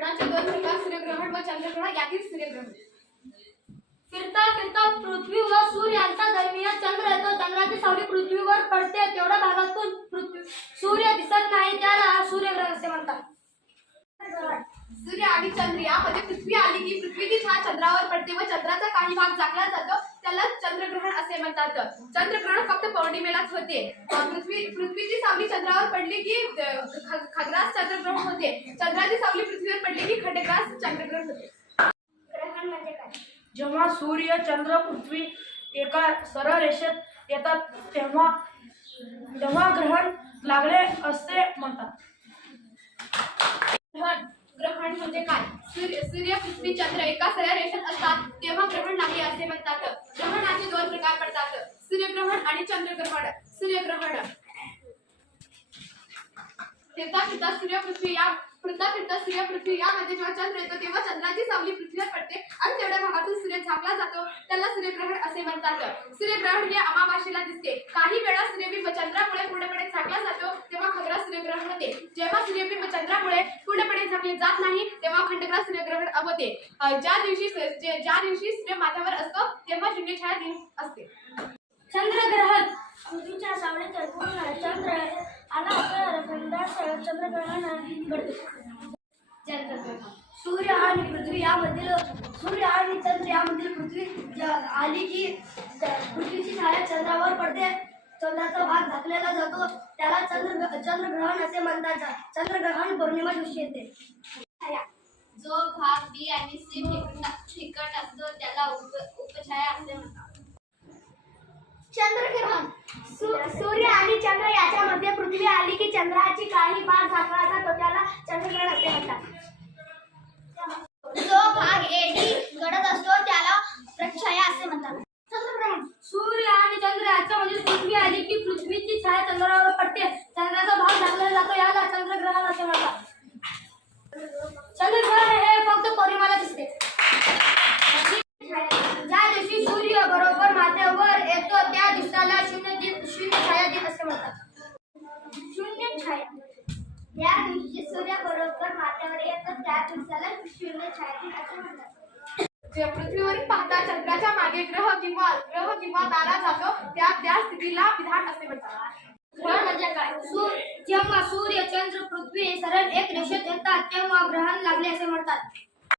ग्रहणाचे दोन प्रकार सूर्यग्रहण व चंद्रग्रहण यातील सूर्यग्रहण। फिरता फिरता पृथ्वी व सूर्य यांच्या दरम्यान चंद्र येतो. चंद्राची सावली पृथ्वीवर पडते तेवढ्या भागातून सूर्य दिसत नाही त्याला सूर्यग्रहण असे म्हणतात. सूर्य आणि चंद्र यामध्ये पृथ्वी आली की पृथ्वीची छाया चंद्रावर पडते व चंद्राचा काही भाग झाकला जातो त्याला चंद्रग्रहण असे म्हणतात. चंद्रग्रहण फक्त पौर्णिमेलाच होते. पृथ्वीची सावली चंद्रावर पडली की खग्रास चंद्रग्रहण होते. चंद्राची सावली पृथ्वीवर पडली की खंडग्रास चंद्रग्रहण होते. ग्रहण म्हणजे काय? जेव्हा सूर्य चंद्र पृथ्वी एका सरळ रेषेत येतात तेव्हा ग्रहण लागले असे म्हणतात. ग्रहण म्हणजे काय? सूर्य पृथ्वी चंद्र एका सरळ रेषेत असतात तेव्हा ग्रहण लागले असे म्हणतात. ग्रहणाचे दोन प्रकार पडतात, सूर्यग्रहण आणि चंद्रग्रहण. सूर्यग्रहण फिरता फिरता सूर्य पृथ्वी यामध्ये जेव्हा चंद्र येतो तेव्हा चंद्राची सावली पृथ्वीवर पडते आणि तेवढ्या भागातून सूर्य झाकला जातो त्याला सूर्यग्रहण असे म्हणतात. सूर्यग्रहण हे अमावास्येला दिसते. काही वेळा सूर्यबिंब चंद्रामुळे पूर्णपणे झाकला जातो तेव्हा खग्रास सूर्यग्रहण होते. जेव्हा सूर्यबिंब चंद्रामुळे पूर्णपणे झाकले जात नाही तेव्हा खंडग्रास सूर्यग्रहण होते. ज्या दिवशी सूर्य माथ्यावर असतो तेव्हा शून्य छाया दिन असते. चंद्रग्रहण पृथ्वीच्या सावलीत चंद्र आला तर खंडास चंद्रग्रहण घडते. चंद्रग्रहण सूर्य आणि चंद्र यामधील पृथ्वी आली की पृथ्वीची छाया चंद्रावर पडते. चंद्राचा भाग झाकलेला जातो त्याला चंद्रग्रहण असे म्हणतात. चंद्रग्रहण पौर्णिमा दिवशी येते. जो भाग बी आणि सी फिकट असतो त्याला उपछाया असे म्हणतात. चंद्रग्रहण सूर्य आणि चंद्र याच्यामध्ये पृथ्वी आली की चंद्राची काही भाग झाकला जातो त्याला चंद्रग्रहण असे म्हणतात. जो भाग एडी घडत असतो त्याला प्रच्छाया असे म्हणतात. चंद्रग्रहण सूर्य आणि चंद्र याच्यामध्ये पृथ्वी आली की पृथ्वीची छाया चंद्रावर पडते. चंद्राचा भाग झाकला जातो याला चंद्रग्रहण असे म्हणतात. चंद्रग्रहण हे फक्त पौर्णिमेला दिसते. ज्या दिवशी सूर्य बरोबर माथ्यावर येतो त्या दिवसाला शून्य छाया दिन असे म्हणतात. शून्य छाया या दिवशी सूर्य बरोबर माथ्यावर येतो त्या दिवसाला शून्य छाया दिन असे म्हणतात. पृथ्वीवरून पाहता चंद्राच्या मागे ग्रह किंवा तारा जातो त्या स्थितीला विधान असे म्हणतात. ग्रहण म्हणजे काय? जेव्हा सूर्य चंद्र पृथ्वी सरळ एक रेषेत येतात तेव्हा ग्रहण लागले असे म्हणतात.